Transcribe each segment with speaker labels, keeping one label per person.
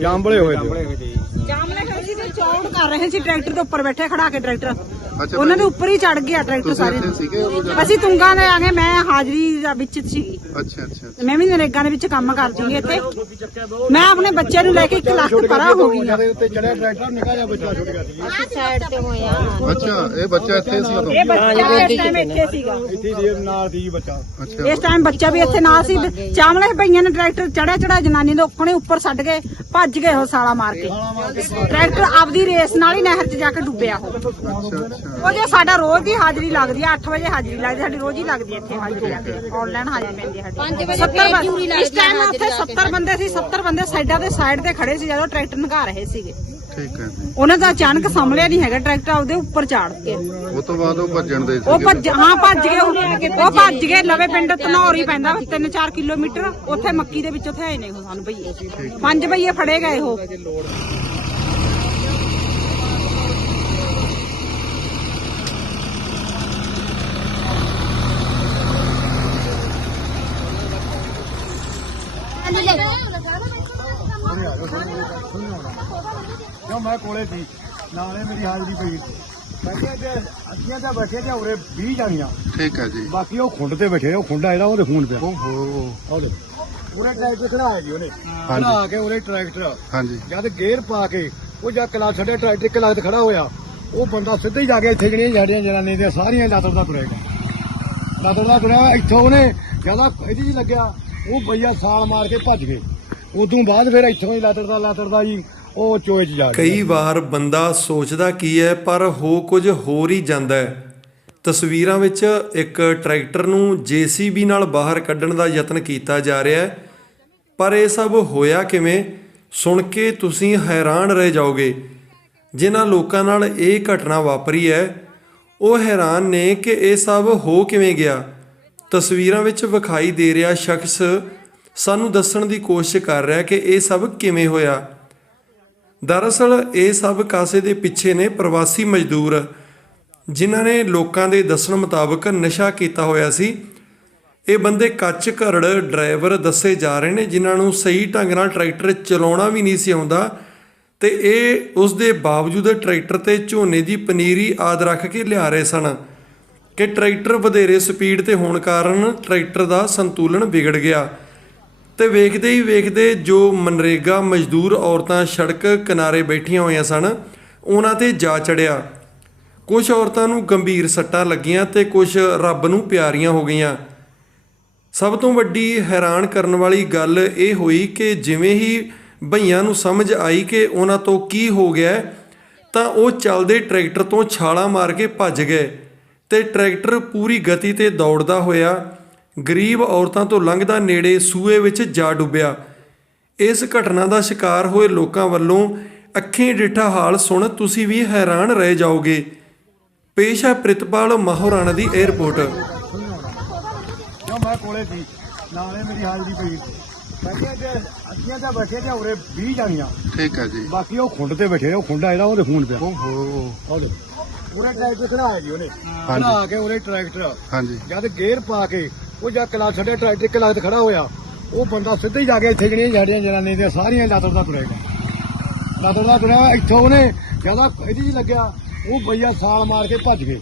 Speaker 1: ਜਾਮ ਬਲੇ ਹੋਏ ਤੇ।
Speaker 2: ਖੜੀ ਸੀ ਤੇ ਚੌੜ ਕਰ ਰਹੇ ਸੀ ਟਰੈਕਟਰ ਦੇ ਉੱਪਰ ਬੈਠੇ ਖੜਾ ਕੇ ਟਰੈਕਟਰ। ਉਹਨਾਂ ਦੇ ਉੱਪਰ ਹੀ ਚੜ ਗਿਆ ਟਰੈਕਟਰ ਸਾਰੇ? ਅਸੀਂ ਤੁੰਗਾ ਦੇ ਆ ਗਏ ਮੈਂ ਹਾਜ਼ਰੀ ਦਾ ਵਿੱਚ ਸੀਗੀ
Speaker 3: ਅੱਛਾ ਅੱਛਾ
Speaker 2: ਮੈਂ ਵੀ ਨਰੇਗਾ ਦੇ ਵਿੱਚ ਕੰਮ ਕਰਦੀ ਹਾਂ ਇੱਥੇ। ਮੈਂ ਆਪਣੇ ਬੱਚੇ ਨੂੰ ਲੈ ਕੇ 1 ਲੱਖ ਪਰਾਂ ਹੋ ਗਈ ਆ।
Speaker 1: ਦੇ ਉੱਤੇ ਚੜਿਆ ਟਰੈਕਟਰ ਨਿਕਾ ਜਾ ਬੱਚਾ ਛੁੱਟ ਗਿਆ ਸੀ
Speaker 3: ਅੱਛਾ ਇਹ ਬੱਚਾ ਇੱਥੇ ਸੀ ਉਦੋਂ?
Speaker 2: ਇਹ ਬੱਚਾ ਇਸ ਟਾਈਮ ਇੱਥੇ ਸੀਗਾ।
Speaker 1: ਇੱਥੇ ਦੇ ਨਾਲ ਦੀ ਬੱਚਾ।
Speaker 3: ਅੱਛਾ।
Speaker 2: ਇਸ ਟਾਈਮ ਬੱਚਾ ਵੀ ਇੱਥੇ ਨਾਲ ਸੀ। ਚਾਮਲੇ ਭਈਆਂ ਨੇ ਟਰੈਕਟਰ ਚੜਿਆ ਚੜਾ ਜਨਾਨੀ ਦੇ ਉੱਪਰ ਉੱਪਰ ਛੱਡ ਕੇ ਭੱਜ ਗਏ ਉਹ ਸਾਲਾ ਮਾਰ ਕੇ। ਟਰੈਕਟਰ ਆਪਦੀ ਰੇਸ ਨਾਲ ਹੀ ਨਹਿਰ 'ਚ ਜਾ ਕੇ ਡੁੱਬਿਆ ਉਹ। ਉਹ ਜੇ ਸਾਡਾ ਰੋਜ਼ ਦੀ ਹਾਜ਼ਰੀ ਲੱਗਦੀ ਆ 8 ਵਜੇ ਹਾਜ਼ਰੀ ਲੱਗਦੀ ਸਾਡੀ ਰੋਜ਼ ਹੀ ਲੱਗਦੀ ਹੈ ਇੱਥੇ ਹਾਜ਼ਰੀ ਆਨਲਾਈਨ ਹਾਜ਼ਰੀ ਪੈਂਦੀ ਸਾਡੀ। 70 ਬੰਦੇ ਇਸ ਟਾਈਮ ਉੱਥੇ 70 ਬੰਦੇ ਸੀ 70 ਬੰਦੇ ਸਾਈਡਾਂ ਤੇ ਸਾਈਡ ਤੇ ਖੜੇ ਸੀ ਜਦੋਂ ਟਰੈਕਟਰ ਨਗਾ ਰਹੇ ਸੀਗੇ।
Speaker 3: ਠੀਕ ਹੈ ਜੀ।
Speaker 2: ਉਹਨਾਂ ਦਾ ਅਚਾਨਕ ਸੰਭਲਿਆ ਨਹੀਂ ਹੈਗਾ ਟਰੈਕਟਰ ਉਹਦੇ ਉੱਪਰ ਚਾੜ ਕੇ
Speaker 3: ਉਹ ਤੋਂ ਬਾਅਦ ਉਹ ਭੱਜਣ ਦੇ
Speaker 2: ਉਹ
Speaker 3: ਸੀਗੇ
Speaker 2: ਭੱਜ ਹਾਂ ਭੱਜ ਗਏ ਉਹ। ਉਹ ਭੱਜ ਗਏ ਲਵੇ ਪਿੰਡ ਧਨੌਰੀ ਪੈਂਦਾ 3-4 ਕਿਲੋਮੀਟਰ। ਉੱਥੇ ਮੱਕੀ ਦੇ ਵਿੱਚ ਉੱਥੇ ਆਏ ਨੇ ਉਹ ਸਾਨੂੰ ਭਈਏ। ਪੰਜ ਭਈਏ ਫੜੇ ਗਏ ਉਹ।
Speaker 1: ਕਿਉਂ? ਮੈਂ ਕੋਲੇ ਸੀ। ਨਾਲੇ ਮੇਰੀ ਹਾਜ਼ਰੀ ਪਈ ਬੈਠੇ ਤੇ ਅੱਧੀਆਂ ਤਾਂ ਬੈਠੇ ਤੇ ਉਰੇ 20 ਜਾਣੀਆਂ।
Speaker 3: ਠੀਕ ਹੈ ਜੀ।
Speaker 1: ਬਾਕੀ ਉਹ ਖੁੰਡ ਤੇ ਬੈਠੇ ਉਹ ਖੁੰਡਾ ਜਿਹੜਾ ਉਹਦੇ ਖੂਨ ਪਿਆ।
Speaker 3: ਓਹੋ।
Speaker 1: ਉਹਦੇ ਉਹਨੇ ਟਰੈਕਟਰ ਖੜਾਇਆ ਜੀ ਉਹਨੇ। ਖੜਾ ਕੇ ਉਹਨੇ ਟਰੈਕਟਰ।
Speaker 3: ਹਾਂਜੀ।
Speaker 1: ਜਦ ਗੇਅਰ ਪਾ ਕੇ ਉਹ ਜਾ ਕਲਾ ਛੱਡੇ ਟਰੈਕਟਰ ਇੱਕ ਲੱਤ ਖੜਾ ਹੋਇਆ ਉਹ ਬੰਦਾ ਸਿੱਧਾ ਹੀ ਜਾ ਕੇ ਇੱਥੇ ਜਿਹੜੀਆਂ ਜੜੀਆਂ ਜਨਾਨੀ ਦੀਆਂ ਸਾਰੀਆਂ ਲੱਤ ਦਾ ਤੁਰੇਗਾ ਲੱਤ ਦਾ ਤੁਰਿਆ ਇੱਥੋਂ ਉਹਨੇ ਜ਼ਿਆਦਾ ਇਹਦੀ ਜੀ ਲੱਗਿਆ ਉਹ ਭਈਆ ਸਾਲ ਮਾਰ ਕੇ ਭੱਜ ਗਏ। ਉਦੋਂ ਬਾਅਦ ਫਿਰ ਇੱਥੋਂ ਹੀ ਲੱਤ ਦਾ ਲੱਤ ਦਾ ਜੀ ਉਹ ਚੋਏ ਚ ਜਾ
Speaker 4: ਕਈ ਵਾਰ ਬੰਦਾ ਸੋਚਦਾ ਕੀ ਹੈ, ਪਰ ਹੋ ਕੁਝ ਹੋਰ ਹੀ ਜਾਂਦਾ ਹੈ। ਤਸਵੀਰਾਂ ਵਿੱਚ ਇੱਕ ਟਰੈਕਟਰ ਨੂੰ ਜੀਸੀਬੀ ਨਾਲ ਬਾਹਰ ਕੱਢਣ ਦਾ ਯਤਨ ਕੀਤਾ ਜਾ ਰਿਹਾ ਹੈ। ਪਰ ਇਹ ਸਭ ਹੋਇਆ ਕਿਵੇਂ? ਸੁਣ ਕੇ ਤੁਸੀਂ ਹੈਰਾਨ ਰਹਿ ਜਾਓਗੇ। ਜਿਨ੍ਹਾਂ ਲੋਕਾਂ ਨਾਲ ਇਹ ਘਟਨਾ ਵਾਪਰੀ ਹੈ, ਉਹ ਹੈਰਾਨ ਨੇ ਕਿ ਇਹ ਸਭ ਹੋ ਕਿਵੇਂ ਗਿਆ। ਤਸਵੀਰਾਂ ਵਿੱਚ ਵਿਖਾਈ ਦੇ ਰਿਹਾ ਸ਼ਖਸ ਸਾਨੂੰ ਦੱਸਣ ਦੀ ਕੋਸ਼ਿਸ਼ ਕਰ ਰਿਹਾ ਕਿ ਇਹ ਸਭ ਕਿਵੇਂ ਹੋਇਆ। ਦਰਅਸਲ ਇਹ ਸਭ ਕਾਸੇ ਦੇ ਪਿੱਛੇ ਨੇ ਪ੍ਰਵਾਸੀ ਮਜ਼ਦੂਰ, ਜਿਨ੍ਹਾਂ ਨੇ ਲੋਕਾਂ ਦੇ ਦੱਸਣ ਮੁਤਾਬਕ ਨਸ਼ਾ ਕੀਤਾ ਹੋਇਆ ਸੀ। ਇਹ ਬੰਦੇ ਕੱਚ ਘਰੜ ਡਰਾਈਵਰ ਦੱਸੇ ਜਾ ਰਹੇ ਨੇ, ਜਿਨ੍ਹਾਂ ਨੂੰ ਸਹੀ ਢੰਗ ਨਾਲ ਟਰੈਕਟਰ ਚਲਾਉਣਾ ਵੀ ਨਹੀਂ ਸੀ ਆਉਂਦਾ ਤੇ ਇਹ ਉਸ ਦੇ ਬਾਵਜੂਦ ਟਰੈਕਟਰ ਤੇ ਝੋਨੇ ਦੀ ਪਨੀਰੀ ਆਦ ਰੱਖ ਕੇ ਲਿਆ ਰਹੇ ਸਨ ਕਿ ਟਰੈਕਟਰ ਵਧੇਰੇ ਸਪੀਡ ਤੇ ਹੋਣ ਕਾਰਨ ਟਰੈਕਟਰ ਦਾ ਸੰਤੁਲਨ ਵਿਗੜ ਗਿਆ। ਤੇ ਵੇਖਦੇ ਹੀ ਵੇਖਦੇ ਜੋ ਮਨਰੇਗਾ ਮਜ਼ਦੂਰ ਔਰਤਾਂ ਸੜਕ ਕਿਨਾਰੇ ਬੈਠੀਆਂ ਹੋਈਆਂ ਸਨ, ਉਹਨਾਂ ਤੇ ਜਾ ਚੜਿਆ। ਕੁਝ ਔਰਤਾਂ ਨੂੰ ਗੰਭੀਰ ਸੱਟਾਂ ਲੱਗੀਆਂ ਤੇ ਕੁਝ ਰੱਬ ਨੂੰ ਪਿਆਰੀਆਂ ਹੋ ਗਈਆਂ। ਸਭ ਤੋਂ ਵੱਡੀ ਹੈਰਾਨ ਕਰਨ ਵਾਲੀ ਗੱਲ ਇਹ ਹੋਈ ਕਿ ਜਿਵੇਂ ਹੀ ਭਈਆਂ ਨੂੰ ਸਮਝ ਆਈ ਕਿ ਉਹਨਾਂ ਤੋਂ ਕੀ ਹੋ ਗਿਆ, ਤਾਂ ਉਹ ਚੱਲਦੇ ਟਰੈਕਟਰ ਤੋਂ ਛਾਲਾਂ ਮਾਰ ਕੇ ਭੱਜ ਗਏ ਤੇ ਟਰੈਕਟਰ ਪੂਰੀ ਗਤੀ ਤੇ ਦੌੜਦਾ ਹੋਇਆ ਗਰੀਬ ਔਰਤਾਂ ਤੋਂ ਲੰਘਦਾ ਨੇੜੇ ਸੂਏ ਵਿੱਚ ਜਾ ਡੁੱਬਿਆ। ਇਸ ਘਟਨਾ ਦਾ ਸ਼ਿਕਾਰ ਹੋਏ ਲੋਕਾਂ ਵੱਲੋਂ ਅੱਖੀਂ ਡਿੱਠਾ ਹਾਲ ਸੁਣ ਤੁਸੀਂ ਵੀ ਹੈਰਾਨ ਰਹਿ ਜਾਓਗੇ। ਪੇਸ਼ ਹੈ ਪ੍ਰਿਤਪਾਲ ਮਹੋਰਾਣਾ ਦੀ 에ਅਰਪੋਰਟ
Speaker 1: ਮੈਂ ਕੋਲੇ ਸੀ? ਨਾਲੇ ਮੇਰੀ ਹਾਜ਼ਰੀ ਪਈ ਬੈਠੇ ਤੇ ਅੱਧੀਆਂ ਤਾਂ ਬੈਠੇ ਤੇ ਉਰੇ 20 ਜਾਣੀਆਂ।
Speaker 3: ਠੀਕ ਹੈ ਜੀ।
Speaker 1: ਬਾਕੀ ਉਹ ਖੁੰਡ ਤੇ ਬੈਠੇ ਨੇ, ਉਹ ਖੁੰਡਾ ਜਿਹੜਾ ਉਹਦੇ ਖੂਨ ਪਿਆ
Speaker 3: ਓਹੋ।
Speaker 1: ਉਹਦੇ ਉਹਨੇ ਟਰੈਕਟਰ ਖੜਾਇਆ ਜੀ ਉਹਨੇ। ਖੜਾ ਕੇ ਉਹਨੇ ਟਰੈਕਟਰ।
Speaker 3: ਹਾਂਜੀ।
Speaker 1: ਜਦ ਗੇਅਰ ਪਾ ਕੇ ਉਹ ਜਾ ਕਲਾ ਛੱਡੇ ਟਰੈਕਟਰ ਇੱਕ ਲੱਤ ਖੜਾ ਹੋਇਆ ਉਹ ਬੰਦਾ ਸਿੱਧਾ ਹੀ ਜਾ ਕੇ ਇੱਥੇ ਜਿਹੜੀਆਂ ਜੜੀਆਂ ਜਨਾਨੀ ਦੀਆਂ ਸਾਰੀਆਂ ਲੱਤ ਦਾ ਤੁਰੇਗਾ ਲੱਤ ਦਾ ਤੁਰਿਆ ਇੱਥੋਂ ਉਹਨੇ ਜ਼ਿਆਦਾ ਇਹਦੀ ਜੀ ਲੱਗਿਆ ਉਹ ਭਈਆ ਸਾਲ ਮਾਰ ਕੇ ਭੱਜ ਗਏ।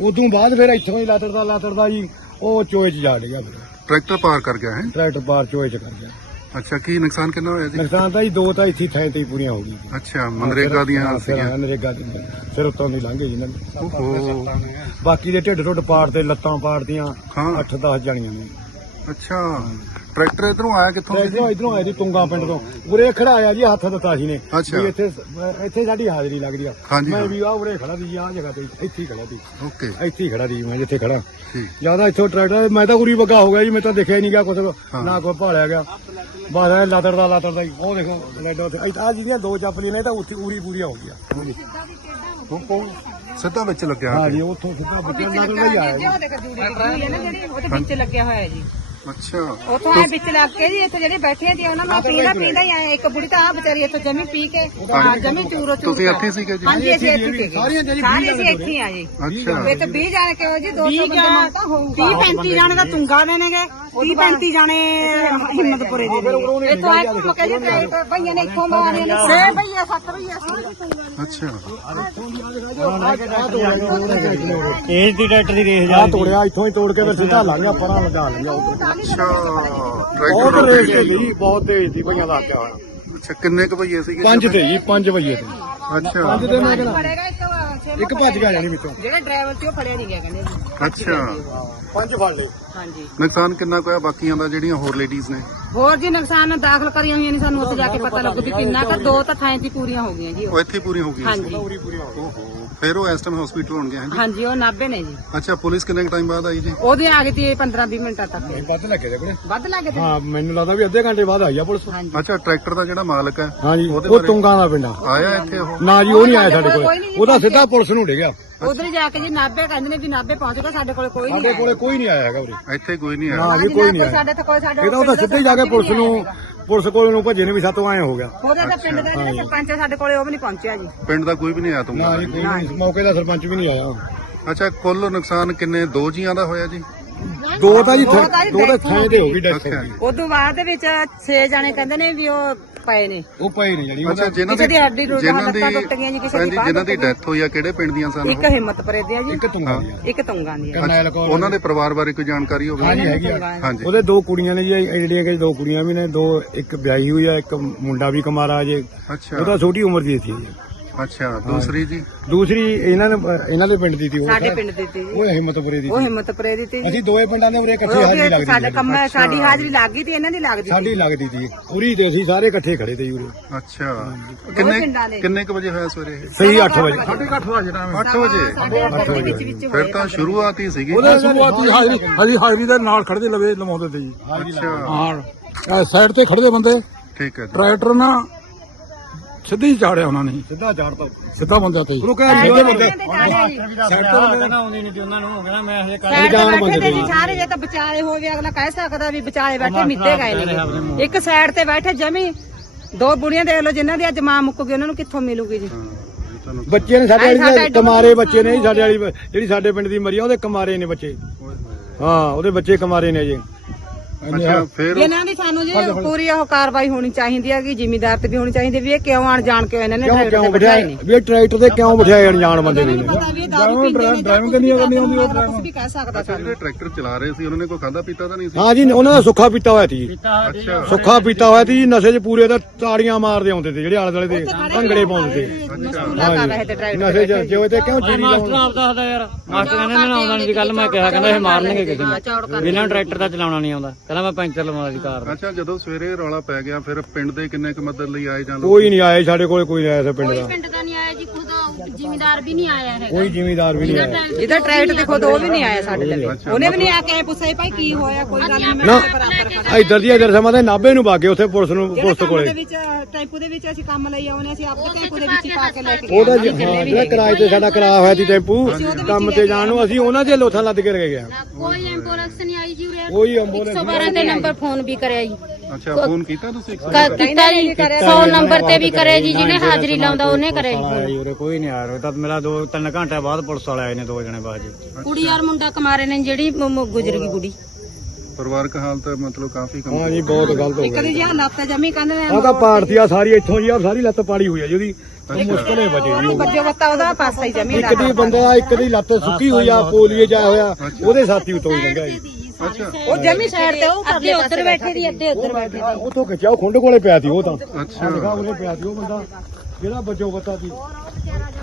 Speaker 1: ਉਦੋਂ ਬਾਅਦ ਫਿਰ ਇੱਥੋਂ ਹੀ ਲੱਤ ਦਾ ਲੱਤ ਦਾ ਜੀ ਉਹ ਚੋਏ ਚ ਜਾ ਡਿਆ ਫਿਰ
Speaker 3: ਟਰੈਕਟਰ ਪਾਰ ਕਰ ਗਿਆ ਹੈ?
Speaker 1: ਟਰੈਕਟਰ ਪਾਰ ਚੋਏ ਚ ਕਰ ਗਿਆ।
Speaker 3: ਅੱਛਾ ਕੀ ਨੁਕਸਾਨ ਕਿੰਨਾ ਹੋਇਆ ਜੀ?
Speaker 1: ਨੁਕਸਾਨ ਤਾਂ ਜੀ ਦੋ ਤਾਂ ਇੱਥੇ ਥਾਂ ਤੇ ਹੀ ਪੂਰੀਆਂ ਹੋ ਗਈਆਂ
Speaker 3: ਅੱਛਾ ਮਨਰੇਗਾ ਦੀਆਂ
Speaker 1: ਫਿਰ
Speaker 3: ਸੀਗੀਆਂ।
Speaker 1: ਨਰੇਗਾ ਦੀ ਸਿਰ ਉੱਤੋਂ ਦੀ ਲੰਘੇ ਦੇ।
Speaker 3: ਓਹੋ।
Speaker 1: ਬਾਕੀ ਦੇ ਢਿੱਡ ਢੁੱਡ ਪਾੜ ਤੇ ਲੱਤਾਂ ਪਾੜਦੀਆਂ
Speaker 3: ਹਾਂ।
Speaker 1: 8-10 ਜਾਣੀਆਂ ਨੇ।
Speaker 3: ਅੱਛਾ। ਟਰੈਕਟਰ ਇਧਰੋਂ ਆਇਆ ਕਿੱਥੋਂ ਸੀ
Speaker 1: ਇਧਰੋਂ ਇਧਰੋਂ ਆਏ ਜੀ ਤੁੰਗਾ ਪਿੰਡ ਤੋਂ। ਉਰੇ ਖੜਾਇਆ ਜੀ ਹੱਥ ਦਿੱਤਾ ਸੀ ਨੇ।
Speaker 3: ਅੱਛਾ।
Speaker 1: ਵੀ ਇੱਥੇ ਇੱਥੇ ਸਾਡੀ ਹਾਜ਼ਰੀ ਲੱਗਦੀ ਆ।
Speaker 3: ਹਾਂਜੀ,
Speaker 1: ਮੈਂ
Speaker 3: ਹਾਂ।
Speaker 1: ਵੀ ਆ ਉਰੇ ਖੜਾ ਸੀ ਜੀ ਆ ਜਗ੍ਹਾ ਤੇ ਇੱਥੇ ਹੀ ਖੜਾ ਸੀ।
Speaker 3: ਓਕੇ।
Speaker 1: ਇੱਥੇ ਹੀ ਖੜਾ ਸੀ ਮੈਂ ਜਿੱਥੇ ਖੜਾ।
Speaker 3: ਠੀਕ।
Speaker 1: ਜ਼ਿਆਦਾ ਇੱਥੋਂ ਟਰੈਕਟਰ ਮੈਂ ਤਾਂ ਉਰੀ ਬੱਗਾ ਹੋ ਗਿਆ ਜੀ ਮੈਂ ਤਾਂ ਦੇਖਿਆ ਹੀ ਨਹੀਂ ਗਿਆ ਕੁਛ। ਨਾ ਕੋਈ ਭਾਲਿਆ ਗਿਆ। ਬਸ ਐ ਦਾ ਲਾਤਰ ਦਾ ਹੀ। ਉਹ ਦੇਖੋ ਲੈਡੋ ਤੇ ਆ ਜਿਹੜੀਆਂ ਦੋ ਚਾਪਲੀਆਂ ਨੇ ਇਹ ਤਾਂ ਉੱਥੇ ਉਰੀ ਪੂਰੀਆਂ ਹੋ ਗਈਆਂ।
Speaker 3: ਸਿੱਧਾ ਵਿੱਚ ਲੱਗਿਆ
Speaker 1: ਹਾਂ ਜੀ। ਉੱਥੋਂ ਸਿੱਧਾ ਬੱਚਾ ਲਾਤਰ ਦਾ ਹੀ ਆਇਆ ਜੀ
Speaker 2: ਉਹ ਦੇਖ ਜੂੜੀ ਹੈ ਨਾ ਜਿਹੜੀ ਉਹਦੇ ਵਿੱਚ ਲੱਗਿਆ ਹੋਇਆ ਜੀ।
Speaker 3: ਅੱਛਾ।
Speaker 5: ਉਥੋਂ ਆ ਵਿੱਚ ਲੱਗ ਕੇ ਜੀ ਇੱਥੇ ਜਿਹੜੇ ਬੈਠੇ ਸੀ ਉਹਨਾਂ ਨੂੰ ਪੀਣਾ ਪੀਂਦਾ ਹੀ ਆਏ ਇੱਕ ਬੁੜੀ ਤਾਂ ਆ ਵਿਚਾਰੀ ਇੱਥੇ ਜਮੀ ਪੀ ਕੇ ਹਾਂ ਜਮੀ ਚੂਰੋ ਚੂਰ
Speaker 3: ਤੁਸੀਂ ਇੱਥੇ ਸੀਗੇ ਜੀ?
Speaker 5: ਹਾਂਜੀ ਅਸੀਂ ਇੱਥੇ ਸੀਗੇ।
Speaker 1: ਸਾਰੀਆਂ ਜਿਹੜੀ
Speaker 5: ਸਾਰੇ ਅਸੀਂ ਇੱਥੇ ਹੀ ਆ ਜੀ।
Speaker 3: ਅੱਛਾ।
Speaker 5: ਇਹ ਤਾਂ 20 ਜਾਣੇ ਕਿਉਂ ਜੀ 200 ਬੰਦੇ ਮੰਗਤਾ ਹੋਊਗਾ। 30 35 ਜਾਣੇ ਦਾ ਤੁੰਗਾ ਦੇ ਨੇਗੇ 30 35 ਜਾਣੇ ਹਿੰਮਤਪੁਰੇ ਦੇ ਨੇ ਇੱਥੋਂ ਆਏ ਘੁੰਮ ਕੇ ਜੀ ਤੇ ਭਈਆਂ ਨੇ ਇੱਥੋਂ ਮਾਰੇ ਨੇ 6 ਭਈਆ 7 ਭਈਆ
Speaker 3: ਅੱਛਾ।
Speaker 6: ਤੇਜ਼ ਦੀ ਟਰੈਕਟਰ ਦੀ ਰੇਸ
Speaker 1: ਆ ਤੋੜਿਆ ਇੱਥੋਂ ਹੀ ਤੋੜ ਕੇ ਫਿਰ ਸਿੱਧਾ ਲੰਘ ਗਿਆ ਪਰਾਂ ਲਗਾ ਲਿਆ
Speaker 3: ਅੱਛਾ।
Speaker 1: ਬਹੁਤ
Speaker 3: ਟਰੈਕਟਰ
Speaker 1: ਰੇਸ ਤੇ ਗਈ ਬਹੁਤ ਤੇਜ਼ ਸੀ ਭਈਆਂ ਦਾ ਆਕਿਆ ਹੋਇਆ
Speaker 3: ਅੱਛਾ ਕਿੰਨੇ ਕੁ ਭਈਏ ਸੀਗੇ?
Speaker 1: ਪੰਜ ਤੇ ਜੀ ਪੰਜ ਵਜੇ ਤੇ।
Speaker 3: ਅੱਛਾ।
Speaker 1: ਪੰਜ ਤੇ ਮੈਂ ਕਹਿੰਦਾ
Speaker 5: ਫੜੇਗਾ ਇੱਕ
Speaker 1: ਇੱਕ ਭੱਜ ਗਿਆ ਜਾਨੀ ਵਿੱਚੋਂ
Speaker 5: ਜਿਹੜਾ ਡਰਾਈਵਰ ਸੀ ਉਹ ਫੜਿਆ ਨਹੀਂ ਗਿਆ ਕਹਿੰਦੇ ਜੀ।
Speaker 3: ਅੱਛਾ।
Speaker 1: ਪੰਜ ਫੜ ਲਏ।
Speaker 5: ਹਾਂਜੀ।
Speaker 3: ਨੁਕਸਾਨ ਕਿੰਨਾ ਕੁ ਹੋਇਆ? ਬਾਕੀਆਂ ਦਾ ਜਿਹੜੀਆਂ ਹੋਰ ਲੇਡੀਜ਼ ਨੇ?
Speaker 5: ਹੋਰ ਜੀ ਨੁਕਸਾਨ ਦਾਖਲ ਕਰੀਆਂ ਹੋਈਆਂ ਨਹੀਂ ਸਾਨੂੰ ਉੱਥੇ ਜਾ ਕੇ ਪਤਾ ਲੱਗੂ ਵੀ ਕਿੰਨਾ ਕੁ ਦੋ ਤਾਂ ਥਾਂ 'ਤੇ ਪੂਰੀਆਂ ਹੋ ਗਈਆਂ ਜੀ ਉਹ।
Speaker 3: ਉਹ ਇੱਥੇ ਪੂਰੀ ਹੋ ਗਈ
Speaker 5: ਹਾਂਜੀ।
Speaker 3: ਓਹੋ। ਫਿਰ ਉਹ ਇਸ ਟਾਈਮ ਹਸਪੀਟਲ ਹੋਣਗੇ ਹਾਂਜੀ?
Speaker 5: ਹਾਂਜੀ ਉਹ ਨਾਭੇ ਨੇ ਜੀ।
Speaker 3: ਅੱਛਾ ਪੁਲਿਸ ਕਿੰਨੇ ਟਾਈਮ ਬਾਅਦ ਆਈ ਜੀ?
Speaker 5: ਉਹਦੇ ਆ ਗਈ ਤੀ 15 20 ਮਿੰਟਾਂ ਤੱਕ।
Speaker 1: ਵੱਧ ਲੱਗੇ ਦੇ ਕੋਲੇ
Speaker 5: ਵੱਧ ਲੱਗੇ ਤੇ।
Speaker 1: ਹਾਂ ਮੈਨੂੰ ਲੱਗਦਾ ਵੀ ਅੱਧੇ ਘੰਟੇ ਬਾਅਦ ਆਈ ਆ ਪੁਲਿਸ।
Speaker 5: ਹਾਂਜੀ।
Speaker 3: ਅੱਛਾ ਟਰੈਕਟਰ ਦਾ ਜਿਹੜਾ ਮਾਲਕ ਹੈ
Speaker 1: ਹਾਂਜੀ ਉਹ
Speaker 3: ਬਾਰੇ-
Speaker 1: ਤੁੰਗਾ ਦਾ ਪਿੰਡ
Speaker 3: ਆਇਆ ਇੱਥੇ ਉਹ?
Speaker 1: ਨਾ ਜੀ ਉਹ ਨਹੀਂ ਆਇਆ ਸਾਡੇ ਕੋਲ। ਉਹਦਾ ਸਿੱਧਾ ਪੁਲਿਸ ਨੂੰ ਡਿੱਗਿਆ।
Speaker 5: ਉਧਰ ਜਾ ਕੇ ਜੀ ਨਾਭੇ ਕਹਿੰਦੇ ਨੇ ਵੀ ਨਾਭੇ ਪਹੁੰਚ ਗਏ ਸਾਡੇ ਕੋਲ ਕੋਈ ਨਹੀਂ
Speaker 1: ਸਾਡੇ ਕੋਲੇ ਕੋਈ ਨਹੀਂ ਆਇਆ ਹੈਗਾ ਉਰੇ।
Speaker 3: ਇੱਥੇ ਕੋਈ ਨਹੀਂ
Speaker 1: ਨਾ
Speaker 3: ਆਇਆ।
Speaker 1: ਜੀ ਕੋਈ ਨਹੀਂ ਆਇਆ।
Speaker 5: ਸਾਡੇ ਤੇ ਕੋਈ ਸਾਡੇ
Speaker 1: ਇਹਦਾ ਉਹਦਾ ਸਿੱਧੇ ਜਾ ਕੇ ਪੁਲਿਸ ਨੂੰ ਪੁਲਿਸ ਕੋਲ ਨੂੰ ਭੱਜੇ ਨੇ ਵੀ ਸਾਤੋਂ ਆਏ ਹੋ ਗਿਆ।
Speaker 5: ਉਹਦੇ ਤਾਂ ਪਿੰਡ ਦਾ ਜਿਹੜਾ ਸਰਪੰਚ ਆ ਸਾਡੇ ਕੋਲੇ ਉਹ ਵੀ ਨਹੀਂ ਪਹੁੰਚਿਆ ਜੀ।
Speaker 3: ਪਿੰਡ ਦਾ ਕੋਈ ਵੀ ਨਹੀਂ ਆਇਆ ਤੁਮ
Speaker 1: ਨਾ ਜੀ ਕੋਈ ਨਹੀਂ। ਮੌਕੇ ਦਾ ਸਰਪੰਚ ਵੀ ਨਹੀਂ ਆਇਆ।
Speaker 3: ਅੱਛਾ ਕੁੱਲ ਨੁਕਸਾਨ ਕਿੰਨੇ? ਦੋ ਜੀਆਂ ਦਾ ਹੋਇਆ ਜੀ?
Speaker 1: ਦੋ ਤਾਂ ਜੀ ਥਾਂ-
Speaker 5: ਦੋ ਤਾਂ ਜੀ
Speaker 1: ਦੋ ਤਾਂ ਥਾਂ ਤੇ ਹੋ ਗਈ ਡੈਥ
Speaker 3: ਅੱਛਾ
Speaker 5: ਉਦੋਂ ਬਾਅਦ ਦੇ ਵਿੱਚ 6 ਜਾਣੇ ਕਹਿੰਦੇ ਨੇ ਵੀ ਉਹ ਪਏ ਨੇ।
Speaker 1: ਉਹ ਪਈ ਨਹੀਂ ਜਿਹੜੀ
Speaker 3: ਅੱਛਾ ਜਿਨ੍ਹਾਂ
Speaker 5: ਕਿਸੇ ਦੀ ਹੱਡੀ ਟੁੱਟ
Speaker 3: ਜਿਨ੍ਹਾਂ
Speaker 5: ਲੱਤਾਂ
Speaker 3: ਦੀ
Speaker 5: ਟੁੱਟ ਗਈਆਂ ਜੀ, ਕਿਸੇ ਦੀ
Speaker 3: ਹਾਂਜੀ,
Speaker 5: ਬਾਂਹ
Speaker 3: ਜਿਨ੍ਹਾਂ ਦੀ
Speaker 5: ਟੁੱਟ।
Speaker 3: ਡੈਥ ਹੋਈ ਆ ਕਿਹੜੇ ਪਿੰਡ ਦੀਆਂ ਸਨ?
Speaker 5: ਇੱਕ ਹਿੰਮਤ ਪਰੇ ਦੀ ਆ ਜੀ।
Speaker 1: ਇੱਕ ਤੁੰਗਾ ਦੀ ਆ।
Speaker 5: ਇੱਕ ਤੁੰਗਾਂ ਦੀ ਆ।
Speaker 1: ਕਰਨੈਲ ਕੋਲ
Speaker 3: ਉਹਨਾਂ ਦੇ ਪਰਿਵਾਰ ਬਾਰੇ ਕੋਈ ਜਾਣਕਾਰੀ ਹੋਵੇ?
Speaker 1: ਹਾਂਜੀ ਹੈਗੀ ਆ।
Speaker 3: ਹਾਂਜੀ।
Speaker 1: ਉਹਦੇ ਦੋ ਕੁੜੀਆਂ ਨੇ ਜੀ ਇਹ ਜਿਹੜੀਆਂ ਕਿ ਦੋ ਕੁੜੀਆਂ ਵੀ ਨੇ ਦੋ ਇੱਕ ਵਿਆਹੀ ਹੋਈ ਆ ਇੱਕ ਮੁੰਡਾ ਵੀ ਕੁਮਾਰਾ ਜੇ
Speaker 3: ਅੱਛਾ।
Speaker 1: ਉਹਦਾ ਛੋਟੀ ਉਮਰ ਦੀ ਸੀ। ਜੀ
Speaker 3: ਅੱਛਾ ਦੂਸਰੀ ਜੀ?
Speaker 1: ਦੂਸਰੀ ਇਹਨਾਂ ਨੇ ਇਹਨਾਂ ਦੇ ਪਿੰਡ ਦੀ ਸੀ ਉਹ
Speaker 5: ਸਾਡੇ ਪਿੰਡ ਦੀ ਤੀ ਜੀ।
Speaker 1: ਉਹ ਹਿੰਮਤਪੁਰੇ ਦੀ
Speaker 5: ਉਹ
Speaker 1: ਸੀ।
Speaker 5: ਦੀ
Speaker 1: ਅਸੀਂ ਦੋਏ ਪਿੰਡਾਂ ਦੇ ਉਰੇ ਇਕੱਠੇ
Speaker 5: ਉਹ
Speaker 1: ਹਾਜ਼ਰੀ
Speaker 5: ਵੀ
Speaker 1: ਲੱਗਦੀ
Speaker 5: ਸਾਡੇ
Speaker 1: ਸੀ।
Speaker 5: ਕੰਮ ਸਾਡੀ ਹਾਜ਼ਰੀ ਲੱਗ ਗਈ ਤੇ ਇਹਨਾਂ ਦੀ ਲੱਗਦੀ ਸੀ
Speaker 1: ਸਾਡੀ ਲੱਗਦੀ ਸੀ ਉਰੀ ਤੇ ਅਸੀਂ ਸਾਰੇ ਇਕੱਠੇ ਖੜੇ ਤੇ ਉਰੇ।
Speaker 3: ਅੱਛਾ। ਕਿੰਨੇ। ਕਿੰਨੇ ਕੁ ਵਜੇ ਹੋਇਆ ਸਵੇਰੇ ਇਹ?
Speaker 1: ਸਹੀ 8 ਵਜੇ। 8:30 ਵਜੇ
Speaker 3: 8 ਵਜੇ? ਫਿਰ ਤਾਂ ਸ਼ੁਰੂਆਤ ਹੀ ਸੀਗੀ।
Speaker 7: ਉਹਦੇ ਸ਼ੁਰੂਆਤੀ ਹਾਜ਼ਰੀ ਹਜੀ ਹਾਜ਼ਰੀ ਦੇ ਨਾਲ ਖੜਦੇ ਲਵੇ ਲਵਾਉਂਦੇ ਤੇ ਜੀ।
Speaker 3: ਅੱਛਾ।
Speaker 7: ਹਾਂ। ਸਾਈਡ ਤੇ ਖੜਦੇ ਬੰਦੇ।
Speaker 3: ਠੀਕ ਹੈ ਜੀ।
Speaker 7: ਟਰੈਕਟਰ ਨਾ ਸਿੱਧੀ ਹੀ ਚਾੜਿਆ ਉਹਨਾਂ ਨੇ।
Speaker 1: ਸਿੱਧਾ ਝਾੜਤਾ
Speaker 7: ਸਿੱਧਾ ਤੇ ਹੀ।
Speaker 1: ਬੰਦੇ
Speaker 5: ਸਾਈਡ ਤੇ ਬੈਠੇ ਤੇ ਜੀ ਸਾਰੇ ਜੇ ਤਾਂ ਵਿਚਾਲੇ ਹੋ ਗਿਆ ਅਗਲਾ ਕਹਿ ਸਕਦਾ ਵੀ ਵਿਚਾਲੇ ਬੈਠੇ ਮਿੱਤੇ ਗਏ ਨੇ ਇੱਕ ਸਾਈਡ ਤੇ ਬੈਠੇ ਜਮੀ ਦੋ ਬੁੜੀਆਂ ਦੇਖ ਲਓ ਜਿਨ੍ਹਾਂ ਦੀ ਅੱਜ ਮਾਂ ਮੁੱਕ ਗਈ ਉਹਨਾਂ ਨੂੰ ਕਿੱਥੋਂ ਮਿਲੂਗੀ ਜੀ?
Speaker 1: ਬੱਚੇ ਨੇ ਸਾਡੇ ਵਾਲੀ ਦੇ ਕਮਾਰੇ ਬੱਚੇ ਨੇ ਜੀ, ਸਾਡੇ ਵਾਲੀ ਜਿਹੜੀ ਸਾਡੇ ਪਿੰਡ ਦੀ ਮਰੀ ਆ ਉਹਦੇ ਕਮਾਰੇ ਨੇ ਬੱਚੇ। ਹਾਂ ਉਹਦੇ ਬੱਚੇ ਕਮਾਰੇ ਨੇ ਜੀ।
Speaker 3: ਅੱਛਾ ਫਿਰ
Speaker 5: ਇਹਨਾਂ ਦੀ ਸਾਨੂੰ ਜੀ ਪੂਰੀ ਉਹ ਕਾਰਵਾਈ ਹੋਣੀ ਚਾਹੀਦੀ ਹੈ ਕਿ ਜ਼ਿਮੀਦਾਰ ਤੇ ਵੀ ਹੋਣੀ ਚਾਹੀਦੀ ਵੀ ਇਹ ਕਿਉਂ ਆਣ ਜਾਣ ਕੇ ਇਹਨਾਂ ਨੇ
Speaker 1: ਕਿਉਂ
Speaker 5: ਡਰਾਈਵਰ
Speaker 1: ਕਿਉਂ
Speaker 5: ਤੇ
Speaker 1: ਬਿਠਾਏ
Speaker 5: ਬਿਠਾਏ ਨੇ?
Speaker 1: ਵੀ ਇਹ ਟਰੈਕਟਰ ਤੇ ਕਿਉਂ ਬਿਠਾਏ ਅਣਜਾਣ ਬੰਦੇ ਨੇ?
Speaker 5: ਪਤਾ ਵੀ ਇਹ ਦਾਰੂ ਪੀਂਦੇ ਨੇ ਡਰਾਈਵਿੰਗ ਕਰਨੀ ਆਉਂਦੀ ਉਹ ਕੁਝ ਵੀ ਕਹਿ ਸਕਦਾ
Speaker 3: ਅੱਛਾ
Speaker 5: ਸਾਨੂੰ।
Speaker 3: ਜਿਹੜੇ ਟਰੈਕਟਰ ਚਲਾ ਰਹੇ ਸੀ ਉਹਨਾਂ ਨੇ ਕੋਈ ਖਾਦਾ ਪੀਤਾ ਤਾਂ ਨਹੀਂ ਸੀ?
Speaker 1: ਹਾਂ ਜੀ ਉਹਨਾਂ ਦਾ ਸੁੱਖਾ ਪੀਤਾ ਹੋਇਆ ਸੀ
Speaker 3: ਅੱਛਾ।
Speaker 1: ਸੁੱਖਾ ਪੀਤਾ ਹੋਇਆ ਸੀ ਜੀ ਨਸ਼ੇ 'ਚ ਪੂਰੇ ਤਾਂ ਤਾੜੀਆਂ ਮਾਰਦੇ ਆਉਂਦੇ ਤੇ ਜਿਹੜੇ ਆਲੇ ਦੁਆਲੇ ਦੇ ਭੰਗੜੇ ਪਾਉਂਦੇ ਤੇ ਨਸ਼ੇ 'ਚ ਜਿਵੇਂ ਤੇ ਕਿਉਂ ਚੀਰੀ ਲਾਉਂਦੇ?
Speaker 6: ਆਪ ਦੱਸਦਾ ਯਾਰ। ਮਾਸਟਰ ਕਹਿੰਦੇ ਨੇ ਆਉਂਦਾ ਨਹੀਂ ਦੀ ਗੱਲ ਮੈਂ ਕਿਹਾ ਕਹਿੰਦਾ ਇਹ ਮਾਰਨਗੇ ਕਿਸੇ ਨੂੰ। ਇਹਨਾਂ ਟਰੈਕਟਰ ਤਾਂ ਚਲਾਉਣਾ ਨਹੀਂ ਆਉਂਦਾ। ਕਹਿੰਦਾ ਮੈਂ ਪੈਂਚਰ ਲਵਾਉਣਾ ਦੀ ਕਾਰ ਦਾ।
Speaker 3: ਅੱਛਾ ਜਦੋਂ ਸਵੇਰੇ ਰੌਲਾ ਪੈ ਗਿਆ ਫਿਰ ਪਿੰਡ ਦੇ ਕਿੰਨੇ ਕੁ ਮਦਦ ਲਈ ਆਏ ਜਾਂ ਲੋਕ?
Speaker 1: ਕੋਈ ਨਹੀਂ ਆਇਆ ਸਾਡੇ ਕੋਲ ਕੋਈ ਨਹੀਂ ਆਇਆ ਸੀ ਪਿੰਡ ਦਾ।
Speaker 8: ਪਿੰਡ ਦਾ ਨਹੀਂ ਆਇਆ ਜੀ ਖੁਦ ਜ਼ਿਮੀਦਾਰ ਵੀ ਨਹੀਂ ਆਇਆ ਹੈ
Speaker 1: ਕੋਈ ਜ਼ਿਮੀਦਾਰ ਵੀ ਨਹੀਂ ਆਇਆ।
Speaker 5: ਇਹਦਾ ਟਰੈਕਟਰ ਦੇਖੋ ਦੋ ਵੀ ਨਹੀਂ ਆਇਆ ਸਾਡੇ ਲਈ। ਉਹਨੇ ਵੀ ਨਹੀਂ ਆ ਕੇ ਪੁੱਛਿਆ ਭਾਈ ਕੀ ਹੋਇਆ ਕੋਈ ਗੱਲ ਨਹੀਂ
Speaker 1: ਨਾ
Speaker 5: ਮੈਂ ਬਰਾਬਰ
Speaker 1: ਇੱਧਰ ਦੀ ਇੱਧਰ ਸਮਾਂ ਦੇ ਨਾਭੇ ਨੂੰ ਬਾਗੇ ਉੱਥੇ ਪੁਲਿਸ ਨੂੰ
Speaker 5: ਜਿਹੜੇ
Speaker 1: ਪੁਲਿਸ
Speaker 5: ਕੰਮ
Speaker 1: ਕੋਲੇ।
Speaker 5: ਦੇ ਵਿੱਚ ਟੈਂਪੂ ਦੇ ਵਿੱਚ ਅਸੀਂ ਕੰਮ ਲਈ ਆਉਨੇ ਅਸੀਂ ਆਪਣੇ ਟੈਂਪੂ ਦੇ ਵਿੱਚ ਹੀ ਪਾ ਕੇ ਲੈ ਕੇ ਗਏ
Speaker 1: ਉਹਦਾ ਜੀ- ਹਾਂ। ਜਿਹੜਾ ਕਿਰਾਏ ਤੇ ਸਾਡਾ ਕਿਰਾਇਆ ਹੋਇਆ ਸੀ ਟੈਂਪੂ ਕੰਮ ਤੇ ਜਾਣ ਨੂੰ ਅਸੀਂ ਉਹਨਾਂ ਦੇ ਲੋਥਾਂ ਲੱਦ ਕੇ ਰਹਿ ਗਏ
Speaker 8: ਕੋਈ ਐਂਬੂਲੈਂਸ ਨਹੀਂ ਆਈ ਜੀ ਉਰੇ।
Speaker 1: ਕੋਈ ਐਂਬੂਲੈਂਸ
Speaker 8: 112 ਤੇ ਨੰਬਰ ਫੋਨ ਵੀ ਕਰਿਆ ਜੀ।
Speaker 3: ਅੱਛਾ ਫੋਨ ਕੀਤਾ ਤੁਸੀਂ
Speaker 8: ਕ- ਕੀਤਾ ਜੀ। 100 ਨੰਬਰ ਤੇ ਵੀ ਕਰਿਆ ਜੀ ਜਿਹਨੇ ਹਾਜ਼ਰੀ ਲਾਉਂਦਾ ਉਹਨੇ ਕਰਿਆ ਜੀ phone।
Speaker 6: ਉਰੇ ਕੋਈ ਨਹੀਂ ਆ ਰਿਹਾ ਤਾਂ ਮੇਰਾ ਦੋ ਤਿੰਨ ਘੰਟੇ ਬਾਅਦ ਪੁਲਿਸ ਵਾਲੇ ਆਏ ਨੇ ਦੋ ਜਣੇ ਬਾਅਦ ਜੀ।
Speaker 8: ਕੁੜੀ ਯਾਰ ਮੁੰਡਾ ਕਮਾਰੇ ਨੇ ਜਿਹੜੀ ਮ- ਮ- ਗੁਜ਼ਰ ਗਈ ਕੁੜੀ।
Speaker 3: ਪਰਿਵਾਰਕ ਹਾਲਤ ਮਤਲਬ ਕਾਫੀ
Speaker 1: ਹਾਂ
Speaker 3: ਕਮਜ਼ੋਰ
Speaker 1: ਜੀ ਬਹੁਤ ਗਲਤ ਹੋ
Speaker 5: ਇੱਕ
Speaker 1: ਗਿਆ
Speaker 5: ਦੀ ਜੀ। ਲੱਤ ਜਮੀ ਕਹਿੰਦੇ ਨੇ
Speaker 1: ਆ ਤਾਂ ਪਾੜਤੀ ਆ ਸਾਰੀ ਇੱਥੋਂ ਜੀ ਆ ਸਾਰੀ ਲੱਤ ਪਾੜੀ ਹੋਈ ਆ ਜੀ ਉਹਦੀ। ਉਹ ਮੁਸ਼ਕਲ ਹੈ ਬਚੇ ਜੀ ਉਹ।
Speaker 5: ਬੱਜੋ ਬੱਤਾ ਉਹਦਾ ਪਾਸਾ ਹੀ ਜਮੀ
Speaker 1: ਇੱਕ ਦੀ ਬੰਦਾ ਇੱਕ ਦੀ ਲੱਤ ਸੁੱਕੀ ਹੋਈ ਆ ਪੋਲੀਏ ਜਾ ਹੋਇਆ ਉਹਦੇ ਸਾਥੀ ਉਤੋਂ ਹੀ ਲੰਘਿਆ ਜੀ।
Speaker 5: ਉਹ ਜਮੀ ਸਾਈਡ ਤੇ ਉਹ
Speaker 8: ਅੱਧੇ ਉੱਧਰ ਬੈਠੇ ਦੀ ਅੱਧੇ ਉੱਧਰ ਬੈਠੇ
Speaker 1: ਉਥੋਂ ਖਿੱਚਿਆ ਉਹ ਖੁੰਡ ਕੋਲੇ ਪਿਆ ਸੀ ਉਹ ਤਾਂ।
Speaker 3: ਅੱਛਾ।
Speaker 1: ਲਿਖਾ ਉਹਨੇ ਪਿਆ ਸੀ ਉਹ ਬੰਦਾ ਜਿਹੜਾ ਬੱਜੋ ਬੱਤਾ ਸੀ।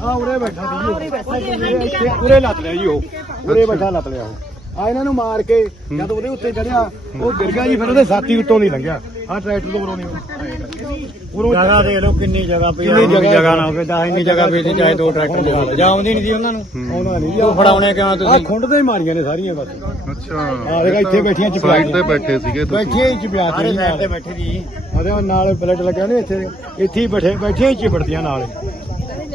Speaker 1: ਆ ਉਰੇ ਬੈਠਾ ਸੀ ਜੀ ਉਹ। ਇੱਥੇ ਉਰੇ ਲੱਤ ਲਿਆ ਜੀ ਉਹ। ਉਰੇ ਬੈਠਾ ਲੱਤ ਲਿਆ ਉਹ। ਆ ਇਹਨਾਂ ਨੂੰ ਮਾਰ ਕੇ ਜਦ ਉਹਦੇ ਉੱਤੇ ਚੜਿਆ ਉਹ ਗਿਰ ਗਿਆ ਜੀ ਫਿਰ ਉਹਦੇ ਸਾਥੀ ਉੱਤੋਂ ਨਹੀਂ ਲੰਘਿਆ। ਆ ਟਰੈਕਟਰ ਤੋਂ ਉਰੋਂ ਨਹੀਂ ਉਰੋਂ
Speaker 6: ਜਗ੍ਹਾ ਦੇਖ ਲਓ ਕਿੰਨੀ ਜਗ੍ਹਾ ਪਈ
Speaker 1: ਕਿੰਨੀ ਜਗ੍ਹਾ
Speaker 6: ਜਗ੍ਹਾ ਨਾ ਹੋਵੇ ਤਾਂ ਇੰਨੀ ਜਗ੍ਹਾ ਪਈ ਚਾਹੇ ਦੋ ਟਰੈਕਟਰ ਚਲਾ ਲਓ ਜਾਂ ਆਉਂਦੀ ਨਹੀਂ ਸੀ ਉਹਨਾਂ ਨੂੰ?
Speaker 1: ਆਉਂਦਾ ਨਹੀਂ ਜੀ
Speaker 6: ਉਹ ਫੜਾਉਣੇ ਕਿਉਂ
Speaker 1: ਆ
Speaker 6: ਤੁਸੀਂ?
Speaker 1: ਖੁੰਡ ਤੇ ਹੀ ਮਾਰੀਆਂ ਨੇ ਸਾਰੀਆਂ ਬਸ।
Speaker 3: ਅੱਛਾ।
Speaker 1: ਆ ਦੇਖਾ ਇੱਥੇ ਬੈਠੀਆਂ ਚਪਿਆ
Speaker 3: ਸਾਈਡ ਤੇ ਬੈਠੇ ਸੀਗੇ ਤੁਸੀਂ।
Speaker 1: ਬੈਠੀਆਂ ਹੀ ਚਪਿਆ
Speaker 6: ਸਾਰੇ
Speaker 1: ਤੇ
Speaker 6: ਸਾਈਡ ਤੇ ਬੈਠੇ ਜੀ
Speaker 1: ਉਹਦੇ ਨਾਲ ਪਲੇਟ ਲੱਗਿਆ ਨੇ ਇੱਥੇ। ਇੱਥੇ ਹੀ ਬੈਠੇ ਬੈਠੀਆਂ ਹੀ ਚਿਪੜਦੀਆਂ ਨਾਲ।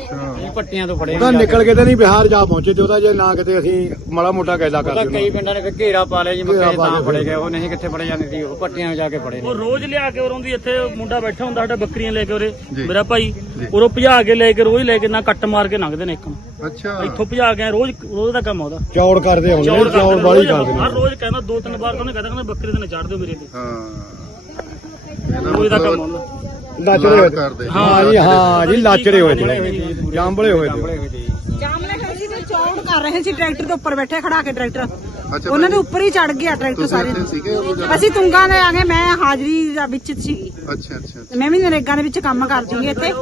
Speaker 3: ਅੱਛਾ।
Speaker 9: ਪੱਟੀਆਂ ਤੋਂ ਫੜੇ
Speaker 1: ਉਹਦਾ ਨਿਕਲ ਕੇ ਤੇ ਨਹੀਂ ਬਿਹਾਰ ਜਾ ਪਹੁੰਚੇ ਤੇ ਉਹਦਾ ਜੇ ਨਾ ਕਿਤੇ ਅਸੀਂ ਮਾੜਾ ਮੋਟਾ ਕਾਇਦਾ
Speaker 9: ਉਹਦਾ
Speaker 1: ਕਰਦੇ
Speaker 9: ਕਈ ਪਿੰਡਾਂ ਨੇ ਫਿਰ ਘੇਰਾ ਪਾ ਲਿਆ ਜੀ
Speaker 1: ਘੇਰਾ
Speaker 9: ਮੱਕੇ
Speaker 1: ਪਾ
Speaker 9: ਤਾਂ
Speaker 1: ਲਿਆ
Speaker 9: ਫੜੇ ਗਏ ਉਹ ਨਹੀਂ ਕਿੱਥੇ ਫੜੇ ਜਾਂਦੇ ਸੀ ਉਹ ਪੱਟੀਆਂ ਵਿੱਚ ਜਾ ਕੇ ਫੜੇ ਨੇ।
Speaker 10: ਉਹ ਰੋਜ਼ ਲਿਆ ਕੇ ਉਰੋਂ ਦੀ ਇੱਥੇ ਮੁੰਡਾ ਬੈਠਾ ਹੁੰਦਾ ਸਾਡਾ ਬੱਕਰੀਆਂ ਲੈ ਕੇ ਉਰੇ
Speaker 3: ਜੀ।
Speaker 10: ਮੇਰਾ ਭਾਈ। ਉਰੋਂ ਭਜਾ ਕੇ ਲੈ ਕੇ ਰੋਜ਼ ਲੈ ਕੇ ਨਾ ਕੱਟ ਮਾਰ ਕੇ ਲੰਘਦੇ ਨੇ ਇੱਕ ਨੂੰ।
Speaker 3: ਅੱਛਾ।
Speaker 10: ਇੱਥੋਂ ਭਜਾ ਕੇ ਆਏ, ਰੋਜ਼ ਰੋਜ਼ ਦਾ ਕੰਮ ਆ ਉਹਦਾ।
Speaker 1: ਚੌੜ ਕਰਦੇ ਹੁੰਦੇ
Speaker 10: ਚੌੜ
Speaker 1: ਨੇ ਚੌੜ
Speaker 10: ਕਰਦੇ
Speaker 1: ਬਾਲੀ ਕਰਦੇ
Speaker 10: ਹਰ
Speaker 1: ਨੇ
Speaker 10: ਰੋਜ਼ ਕਹਿੰਦਾ ਦੋ ਤਿੰਨ ਵਾਰ ਤਾਂ ਉਹਨੇ ਕਹਿੰਦਾ ਕਹਿੰਦਾ ਬੱਕਰੀ ਤੇ ਨਾ ਚਾੜ ਦਿਓ ਮੇਰੇ ਤੇ
Speaker 3: ਹਾਂ।
Speaker 10: ਰੋਜ਼ ਦਾ ਕੰਮ
Speaker 3: ਇਹਦਾ
Speaker 10: ਹੁੰਦਾ
Speaker 1: ਲਾਚੜੇ ਹੋਏ ਤੇ। ਹਾਂ ਜੀ ਹਾਂ ਜੀ ਲਾਚੜੇ ਹੋਏ ਤੇ। ਜਾਂਬਲੇ ਹੋਏ ਤੇ।
Speaker 2: ਜਾਮਲੇ ਖੜੇ ਸੀ ਤੇ। ਚੌੜ ਕਰ ਰਹੇ ਸੀ ਟਰੈਕਟਰ ਦੇ ਉੱਪਰ ਬੈਠੇ ਖੜਾ ਕੇ ਟਰੈਕਟਰ।
Speaker 3: ਅੱਛਾ
Speaker 2: ਉਹਨਾਂ ਦੇ ਉੱਪਰ ਹੀ ਚੜ ਗਿਆ ਟਰੈਕਟਰ ਸਾਰੇ।
Speaker 3: ਸੀਗੇ ਜਦੋਂ?
Speaker 2: ਅਸੀਂ ਤੁੰਗਾ ਦੇ ਆ ਗਏ ਮੈਂ ਹਾਜ਼ਰੀ ਦਾ ਵਿੱਚ ਸੀਗੀ
Speaker 3: ਅੱਛਾ ਅੱਛਾ
Speaker 2: ਮੈਂ ਵੀ ਨਰੇਗਾ ਦੇ ਵਿੱਚ ਕੰਮ ਕਰਦੀ ਹਾਂ ਇੱਥੇ।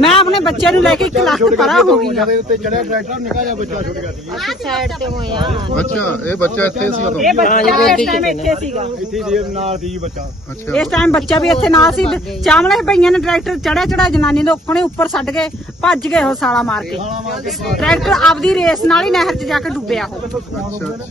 Speaker 2: ਮੈਂ ਆਪਣੇ ਬੱਚੇ ਨੂੰ ਲੈ ਕੇ 1 ਲੱਖ ਪਰਾਂ ਹੋ ਗਈ ਆ
Speaker 1: ਦੇ ਉੱਤੇ ਚੜਿਆ ਟਰੈਕਟਰ ਨਿਕਾ ਜਾ ਬੱਚਾ ਛੁੱਟ ਗਿਆ ਸੀ।
Speaker 8: ਸਾਈਡ ਤੇ ਹੋਇਆ।
Speaker 3: ਅੱਛਾ ਇਹ ਬੱਚਾ ਇੱਥੇ ਸੀ ਉਦੋਂ
Speaker 2: ਇਹ ਬੱਚਾ ਇਸ ਟਾਈਮ ਇੱਥੇ ਸੀਗਾ।
Speaker 1: ਇੱਥੇ ਦੀ ਨਾਲ ਦੀ ਬੱਚਾ।
Speaker 3: ਅੱਛਾ।
Speaker 2: ਇਸ ਟਾਈਮ ਬੱਚਾ ਵੀ ਇੱਥੇ ਨਾਲ ਸੀ। ਚਾਮਲੇ ਭਈਆਂ ਨੇ ਟਰੈਕਟਰ ਚੜਿਆ ਚੜਾ ਜਨਾਨੀ ਦੇ ਉੱਪਰ ਉੱਪਰ ਛੱਡ ਗਏ ਭੱਜ ਗਏ ਉਹ ਸਾਲਾ ਮਾਰ ਕੇ ਟਰੈਕਟਰ ਆਪਦੀ ਰੇਸ ਨਾਲ ਹੀ ਨਹਿਰ 'ਚ ਜਾ ਕੇ ਡੁੱਬਿਆ ਉਹ।
Speaker 3: ਅੱਛਾ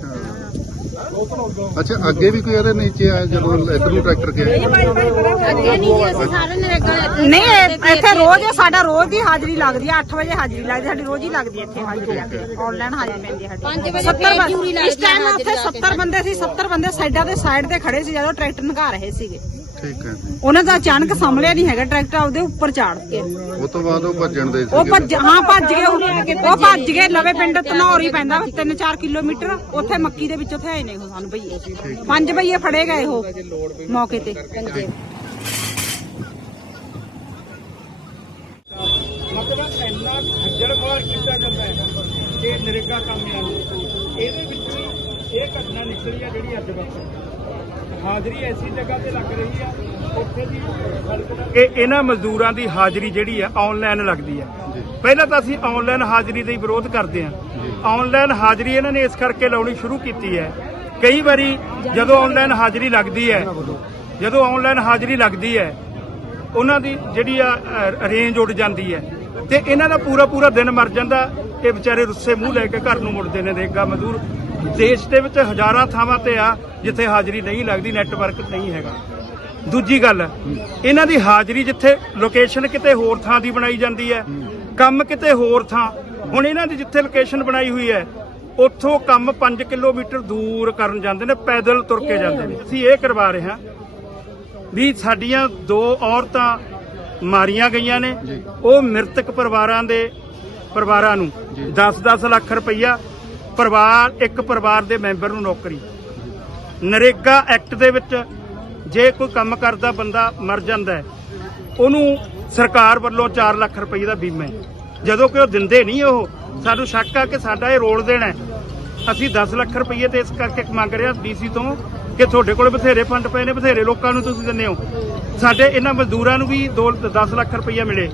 Speaker 3: ਅੱਛਾ ਅੱਗੇ ਵੀ ਕੋਈ ਇਹਦੇ ਨੀਚੇ ਆਇਆ ਜਦੋਂ ਇੱਧਰ ਨੂੰ ਟਰੈਕਟਰ ਗਿਆ?
Speaker 8: ਅੱਗੇ ਨਹੀਂ ਜੀ ਅਸੀਂ ਸਾਰੇ ਨਰੇਗਾ
Speaker 2: ਨਹੀਂ ਇਹ- ਇੱਥੇ ਰੋਜ਼ ਸਾਡਾ ਰੋਜ਼ ਦੀ ਹਾਜ਼ਰੀ ਲੱਗਦੀ ਆ 8 ਵਜੇ ਹਾਜ਼ਰੀ ਲੱਗਦੀ ਸਾਡੀ ਰੋਜ਼ ਹੀ ਲੱਗਦੀ ਹੈ ਇੱਥੇ ਹਾਜ਼ਰੀ ਆਨਲਾਈਨ ਹਾਜ਼ਰੀ ਪੈਂਦੀ ਹੈ ਸਾਡੀ।
Speaker 8: ਵਜੇ
Speaker 2: 70
Speaker 8: ਫੇਰ
Speaker 2: ਬੰਦੇ-
Speaker 8: ਡਿਊਟੀ
Speaker 2: ਇਸ
Speaker 8: ਲੱਗਦੀ
Speaker 2: ਟਾਈਮ
Speaker 8: ਹੈ
Speaker 2: ਉੱਥੇ 70 ਬੰਦੇ ਸੀ 70 ਬੰਦੇ ਸਾਈਡਾਂ ਦੇ ਸਾਈਡ ਤੇ ਖੜੇ ਸੀ ਜਦੋਂ ਟਰੈਕਟਰ ਨਗਾ ਰਹੇ ਸੀਗੇ।
Speaker 3: ਠੀਕ ਹੈ ਜੀ।
Speaker 2: ਉਹਨਾਂ ਦਾ ਅਚਾਨਕ ਸੰਭਲਿਆ ਨਹੀਂ ਹੈਗਾ ਟਰੈਕਟਰ ਉਹਦੇ ਉੱਪਰ ਚਾੜ ਕੇ
Speaker 3: ਉਹ ਤੋਂ ਬਾਅਦ ਉਹ ਭੱਜਣ ਦੇ
Speaker 2: ਉਹ
Speaker 3: ਸੀਗੇ।
Speaker 2: ਭੱਜ ਹਾਂ ਭੱਜ ਗਏ ਉਹ ਉਹ ਭੱਜ ਗਏ ਲਵੇ ਪਿੰਡ ਧਨੌਰੀ ਪੈਂਦਾ 3-4 ਕਿਲੋਮੀਟਰ ਉੱਥੇ ਮੱਕੀ ਦੇ ਵਿੱਚ ਉੱਥੇ ਆਏ ਨੇ ਉਹ ਸਾਨੂੰ ਭਈਏ। ਪੰਜ ਭਈਏ ਫੜੇ ਗਏ ਉਹ ਮੌਕੇ ਤੇ।
Speaker 11: ਮਤਲਬ ਇੰਨਾ ਖੱਜਲ ਖਵਾਰ ਕੀਤਾ ਜਾਂਦਾ ਹੈ ਕਿ ਨਰੇਗਾ ਕਾਮਿਆਂ ਨੂੰ ਇਹਦੇ ਵਿੱਚ ਇਹ ਘਟਨਾ ਨਿਕਲੀ ਆ ਜਿਹੜੀ ਅੱਜ ਵਕਤ ਹਾਜ਼ਰੀ ਐਸੀ ਜਗ੍ਹਾ ਤੇ ਲੱਗ ਰਹੀ ਆ ਉੱਥੇ ਦੀ ਕਿ ਇਹਨਾਂ ਮਜ਼ਦੂਰਾਂ ਦੀ ਹਾਜ਼ਰੀ ਜਿਹੜੀ ਆ ਆਨਲਾਈਨ ਲੱਗਦੀ ਆ। ਪਹਿਲਾਂ ਤਾਂ ਅਸੀਂ ਆਨਲਾਈਨ ਹਾਜ਼ਰੀ ਦਾ ਵਿਰੋਧ ਕਰਦੇ ਆ। ਆਨਲਾਈਨ ਹਾਜ਼ਰੀ ਇਹਨਾਂ ਨੇ ਇਸ ਕਰਕੇ ਲਾਉਣੀ ਸ਼ੁਰੂ ਕੀਤੀ ਹੈ। ਕਈ ਵਾਰੀ ਜਦੋਂ ਆਨਲਾਈਨ ਹਾਜ਼ਰੀ ਲੱਗਦੀ ਹੈ ਜਦੋਂ ਆਨਲਾਈਨ ਹਾਜ਼ਰੀ ਲੱਗਦੀ ਹੈ ਉਹਨਾਂ ਦੀ ਜਿਹੜੀ ਆ ਰੇਂਜ ਉੱਡ ਜਾਂਦੀ ਹੈ। ਤੇ ਇਹਨਾਂ ਦਾ ਪੂਰਾ ਪੂਰਾ ਦਿਨ ਮਰ ਜਾਂਦਾ। ਇਹ ਵਿਚਾਰੇ ਰੁੱਸੇ ਮੂੰਹ ਲੈ ਕੇ ਘਰ ਨੂੰ ਮੁੜਦੇ ਨੇ ਰੇਗਾ ਮਜ਼ਦੂਰ। ਦੇਸ਼ ਦੇ ਵਿੱਚ ਹਜ਼ਾਰਾਂ ਥਾਵਾਂ ਤੇ ਆ ਜਿੱਥੇ ਹਾਜ਼ਰੀ ਨਹੀਂ ਲੱਗਦੀ ਨੈਟਵਰਕ ਨਹੀਂ ਹੈਗਾ। ਦੂਜੀ ਗੱਲ ਇਹਨਾਂ ਦੀ ਹਾਜ਼ਰੀ ਜਿੱਥੇ ਲੋਕੇਸ਼ਨ ਕਿਤੇ ਹੋਰ ਥਾਂ ਦੀ ਬਣਾਈ ਜਾਂਦੀ ਹੈ ਕੰਮ ਕਿਤੇ ਹੋਰ ਥਾਂ। ਹੁਣ ਇਹਨਾਂ ਦੀ ਜਿੱਥੇ ਲੋਕੇਸ਼ਨ ਬਣਾਈ ਹੋਈ ਹੈ ਉੱਥੋਂ ਕੰਮ 5 ਕਿਲੋਮੀਟਰ ਦੂਰ ਕਰਨ ਜਾਂਦੇ ਨੇ ਪੈਦਲ ਤੁਰ ਕੇ ਜਾਂਦੇ ਨੇ। ਅਸੀਂ ਇਹ ਕਰਵਾ ਰਹੇ ਹਾਂ ਵੀ ਸਾਡੀਆਂ ਦੋ ਔਰਤਾਂ ਮਾਰੀਆਂ ਗਈਆਂ ਨੇ ਉਹ ਮ੍ਰਿਤਕ ਪਰਿਵਾਰਾਂ ਦੇ ਪਰਿਵਾਰਾਂ ਨੂੰ 10-10 ਲੱਖ ਰੁਪਈਆ ਪਰਿਵਾਰ, ਇੱਕ ਪਰਿਵਾਰ ਦੇ ਮੈਂਬਰ ਨੂੰ ਨੌਕਰੀ। ਨਰੇਗਾ ਐਕਟ ਦੇ ਵਿੱਚ ਜੇ ਕੋਈ ਕੰਮ ਕਰਦਾ ਬੰਦਾ ਮਰ ਜਾਂਦਾ ਉਹਨੂੰ ਸਰਕਾਰ ਵੱਲੋਂ 4 ਲੱਖ ਰੁਪਏ ਦਾ ਬੀਮਾ ਜਦੋਂ ਕਿ ਉਹ ਦਿੰਦੇ ਨਹੀਂ ਉਹ, ਸਾਨੂੰ ਸ਼ੱਕ ਆ ਕਿ ਸਾਡਾ ਇਹ ਰੋਲ ਦੇਣਾ ਹੈ। ਅਸੀਂ 10 ਲੱਖ ਰੁਪਏ ਤੇ ਇਸ ਕਰਕੇ ਮੰਗ ਰਹੇ ਹਾਂ ਡੀਸੀ ਤੋਂ ਕਿ ਤੁਹਾਡੇ ਕੋਲ ਬਥੇਰੇ ਫੰਡ ਪਏ ਨੇ, ਬਥੇਰੇ ਲੋਕਾਂ ਨੂੰ ਤੁਸੀਂ ਦਿੰਦੇ ਹੋ। ਸਾਡੇ ਇਹਨਾਂ ਮਜ਼ਦੂਰਾਂ ਨੂੰ ਵੀ 2 10 ਲੱਖ ਰੁਪਏ ਮਿਲੇ।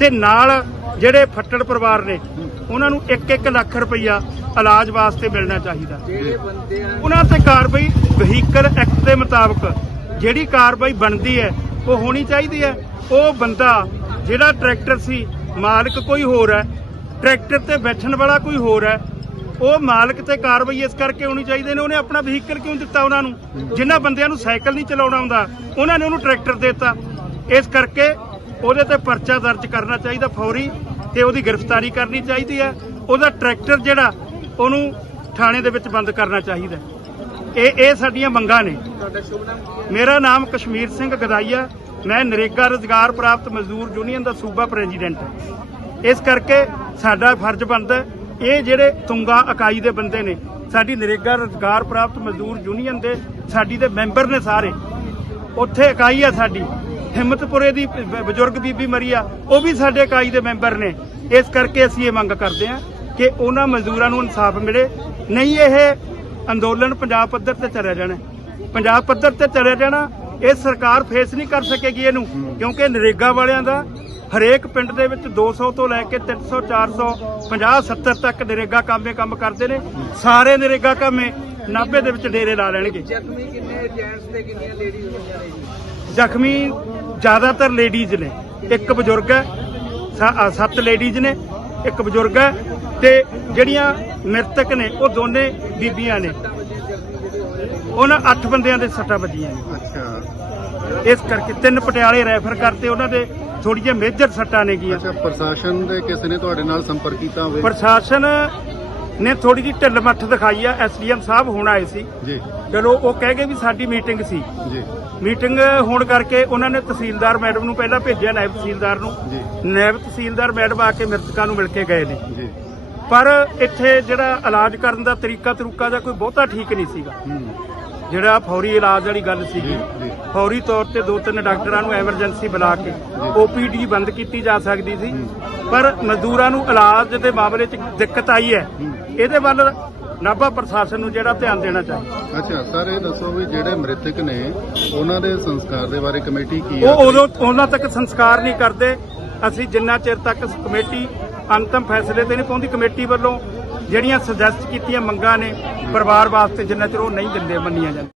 Speaker 11: ਤੇ ਨਾਲ ਜਿਹੜੇ ਫੱਟੜ ਪਰਿਵਾਰ ਨੇ, ਉਹਨਾਂ ਨੂੰ 1-1 ਲੱਖ ਰੁਪਈਆ ਇਲਾਜ ਵਾਸਤੇ ਮਿਲਣਾ ਚਾਹੀਦਾ। ਉਹਨਾਂ ਤੇ ਕਾਰਵਾਈ ਵਹੀਕਲ ਐਕਟ ਦੇ ਮੁਤਾਬਕ ਜਿਹੜੀ ਕਾਰਵਾਈ ਬਣਦੀ ਹੈ ਉਹ ਹੋਣੀ ਚਾਹੀਦੀ ਹੈ। ਉਹ ਬੰਦਾ ਜਿਹੜਾ ਟਰੈਕਟਰ ਸੀ ਮਾਲਕ ਕੋਈ ਹੋਰ ਹੈ ਟਰੈਕਟਰ ਤੇ ਬੈਠਣ ਵਾਲਾ ਕੋਈ ਹੋਰ ਹੈ ਉਹ ਮਾਲਕ ਤੇ ਕਾਰਵਾਈ ਇਸ ਕਰਕੇ ਹੋਣੀ ਚਾਹੀਦੀ ਨੇ ਉਹਨੇ ਆਪਣਾ ਵਹੀਕਲ ਕਿਉਂ ਦਿੱਤਾ ਉਹਨਾਂ ਨੂੰ? ਜਿਨ੍ਹਾਂ ਬੰਦਿਆਂ ਨੂੰ ਸਾਈਕਲ ਨਹੀਂ ਚਲਾਉਣਾ ਆਉਂਦਾ ਉਹਨਾਂ ਨੇ ਉਹਨੂੰ ਟਰੈਕਟਰ ਦਿੱਤਾ। ਇਸ ਕਰਕੇ ਉਹਦੇ ਤੇ ਪਰਚਾ ਦਰਜ ਕਰਨਾ ਚਾਹੀਦਾ ਫੌਰੀ ਤੇ ਉਹਦੀ ਗ੍ਰਿਫਤਾਰੀ ਕਰਨੀ ਚਾਹੀਦੀ ਹੈ। ਉਹਦਾ ਟਰੈਕਟਰ ਜਿਹੜਾ ਉਹਨੂੰ ਥਾਣੇ ਦੇ ਵਿੱਚ ਬੰਦ ਕਰਨਾ ਚਾਹੀਦਾ। ਇਹ ਇਹ ਸਾਡੀਆਂ ਮੰਗਾਂ ਨੇ। ਮੇਰਾ ਨਾਮ ਕਸ਼ਮੀਰ ਸਿੰਘ ਗਦਾਈਆ। ਮੈਂ ਨਰੇਗਾ ਰੋਜ਼ਗਾਰ ਪ੍ਰਾਪਤ ਮਜ਼ਦੂਰ ਯੂਨੀਅਨ ਦਾ ਸੂਬਾ ਪ੍ਰੈਜ਼ੀਡੈਂਟ ਹਾਂ। ਇਸ ਕਰਕੇ ਸਾਡਾ ਫਰਜ਼ ਬਣਦਾ ਇਹ ਜਿਹੜੇ ਤੁੰਗਾ ਇਕਾਈ ਦੇ ਬੰਦੇ ਨੇ ਸਾਡੀ ਨਰੇਗਾ ਰੋਜ਼ਗਾਰ ਪ੍ਰਾਪਤ ਮਜ਼ਦੂਰ ਯੂਨੀਅਨ ਦੇ ਸਾਡੀ ਦੇ ਮੈਂਬਰ ਨੇ ਸਾਰੇ। ਉੱਥੇ ਇਕਾਈ ਆ ਸਾਡੀ। ਹਿੰਮਤਪੁਰੇ ਦੀ ਬਜ਼ੁਰਗ ਬੀਬੀ ਮਰੀ ਆ ਉਹ ਵੀ ਸਾਡੇ ਇਕਾਈ ਦੇ ਮੈਂਬਰ ਨੇ। ਇਸ ਕਰਕੇ ਅਸੀਂ ਇਹ ਮੰਗ ਕਰਦੇ ਹਾਂ ਕਿ ਉਹਨਾਂ ਮਜ਼ਦੂਰਾਂ ਨੂੰ ਇਨਸਾਫ ਮਿਲੇ। ਨਹੀਂ ਇਹ ਅੰਦੋਲਨ ਪੰਜਾਬ ਪੱਧਰ ਤੇ ਚੱਲਿਆ ਜਾਣਾ। ਪੰਜਾਬ ਪੱਧਰ ਤੇ ਚੱਲਿਆ ਜਾਣਾ ਇਹ ਸਰਕਾਰ ਫੇਸ ਨਹੀਂ ਕਰ ਸਕੇਗੀ ਇਹਨੂੰ ਕਿਉਂਕਿ ਨਰੇਗਾ ਵਾਲਿਆਂ ਦਾ। ਹਰੇਕ ਪਿੰਡ ਦੇ ਵਿੱਚ 200 ਤੋਂ ਲੈ ਕੇ 300 400 50 70 ਤੱਕ ਨਰੇਗਾ ਕਾਮੇ ਕੰਮ ਕਰਦੇ ਨੇ। ਸਾਰੇ ਨਰੇਗਾ ਕਾਮੇ ਨਾਭੇ ਦੇ ਵਿੱਚ ਡੇਰੇ ਲਾ ਲੈਣਗੇ। ਜ਼ਖਮੀ ਜ਼ਿਆਦਾਤਰ ਲੇਡੀਜ਼ ਨੇ। ਇੱਕ ਬਜ਼ੁਰਗ ਹੈ ਸੱਤ ਲੇਡੀਜ਼ ਨੇ ਇੱਕ ਬਜ਼ੁਰਗ ਹੈ ਤੇ ਜਿਹੜੀਆਂ ਮ੍ਰਿਤਕ ਨੇ ਉਹ ਦੋਨੇ ਬੀਬੀਆਂ ਨੇ। ਉਹਨਾਂ ਅੱਠ ਬੰਦਿਆਂ ਦੇ ਸੱਟਾਂ ਵੱਜੀਆਂ ਨੇ।
Speaker 3: ਅੱਛਾ।
Speaker 11: ਇਸ ਕਰਕੇ ਤਿੰਨ ਪਟਿਆਲੇ ਰੈਫਰ ਕਰਤੇ ਉਹਨਾਂ ਦੇ ਥੋੜੀ ਜਿਹੀ ਮੇਜਰ ਸੱਟਾਂ ਨੇ ਗੀਆਂ।
Speaker 3: ਅੱਛਾ ਪ੍ਰਸ਼ਾਸਨ ਦੇ ਕਿਸੇ ਨੇ ਤੁਹਾਡੇ ਨਾਲ ਸੰਪਰਕ ਕੀਤਾ ਹੋਵੇ?
Speaker 11: ਪ੍ਰਸ਼ਾਸਨ ਨੇ ਥੋੜੀ ਜਿਹੀ ਢਿੱਲ ਮੱਠ ਦਿਖਾਈ ਆ। ਐਸਡੀਐਮ ਸਾਹਿਬ ਹੁਣ ਆਏ ਸੀ।
Speaker 3: ਜੀ।
Speaker 11: ਚਲੋ ਉਹ ਕਹਿ ਗਏ ਵੀ ਸਾਡੀ ਮੀਟਿੰਗ ਸੀ।
Speaker 3: ਜੀ।
Speaker 11: ਮੀਟਿੰਗ ਹੋਣ ਕਰਕੇ ਉਹਨਾਂ ਨੇ ਤਹਿਸੀਲਦਾਰ ਮੈਡਮ ਨੂੰ ਪਹਿਲਾਂ ਭੇਜਿਆ ਨਾਇਬ ਤਹਿਸੀਲਦਾਰ ਨੂੰ।
Speaker 3: ਜੀ।
Speaker 11: ਨਾਇਬ ਤਹਿਸੀਲਦਾਰ ਮੈਡਮ ਆ ਕੇ ਮ੍ਰਿਤਕਾਂ ਨੂੰ ਮਿਲ ਕੇ ਗਏ ਨੇ।
Speaker 3: ਜੀ।
Speaker 11: ਪਰ ਇੱਥੇ ਜਿਹੜਾ ਇਲਾਜ ਕਰਨ ਦਾ ਤਰੀਕਾ ਤਰੁਕਾ ਦਾ ਕੋਈ ਬਹੁਤਾ ਠੀਕ ਨਹੀਂ ਸੀਗਾ।
Speaker 3: ਹੂੰ।
Speaker 11: ਜਿਹੜਾ ਫੌਰੀ ਇਲਾਜ ਵਾਲੀ ਗੱਲ ਸੀਗੀ। ਫੌਰੀ ਤੌਰ ਤੇ ਦੋ ਤਿੰਨ ਡਾਕਟਰਾਂ ਨੂੰ ਐਮਰਜੈਂਸੀ ਬੁਲਾ ਕੇ ਓਪੀਡੀ ਬੰਦ ਕੀਤੀ ਜਾ ਸਕਦੀ ਸੀ। ਪਰ ਮਜ਼ਦੂਰਾਂ ਨੂੰ ਇਲਾਜ ਦੇ ਮਾਮਲੇ 'ਚ ਦਿੱਕਤ ਆਈ ਹੈ। ਇਹਦੇ ਵੱਲ ਨਾਭਾ ਪ੍ਰਸ਼ਾਸਨ ਨੂੰ ਜਿਹੜਾ ਧਿਆਨ ਦੇਣਾ ਚਾਹੀਦਾ।
Speaker 3: ਅੱਛਾ ਸਰ ਇਹ ਦੱਸੋ ਵੀ ਜਿਹੜੇ ਮ੍ਰਿਤਕ ਨੇ ਉਹਨਾਂ ਦੇ ਸੰਸਕਾਰ ਦੇ ਬਾਰੇ ਕਮੇਟੀ ਕੀ ਆ?
Speaker 11: ਉਹ ਉਦੋਂ ਉਹਨਾਂ ਤੱਕ ਸੰਸਕਾਰ ਨਹੀਂ ਕਰਦੇ। ਅਸੀਂ ਜਿੰਨਾ ਚਿਰ ਤੱਕ ਕਮੇਟੀ ਅੰਤਮ ਫੈਸਲੇ ਤੇ ਨਹੀਂ ਪਹੁੰਚਦੀ ਕਮੇਟੀ ਵੱਲੋਂ ਜਿਹੜੀਆਂ ਸੁਜੈਸਟ ਕੀਤੀਆਂ ਮੰਗਾਂ ਨੇ ਪਰਿਵਾਰ ਵਾਸਤੇ ਜਿੰਨਾ ਚਿਰ ਉਹ ਨਹੀਂ ਦਿੰਦੇ ਮੰਨੀਆਂ ਜਾਂਦੀਆਂ।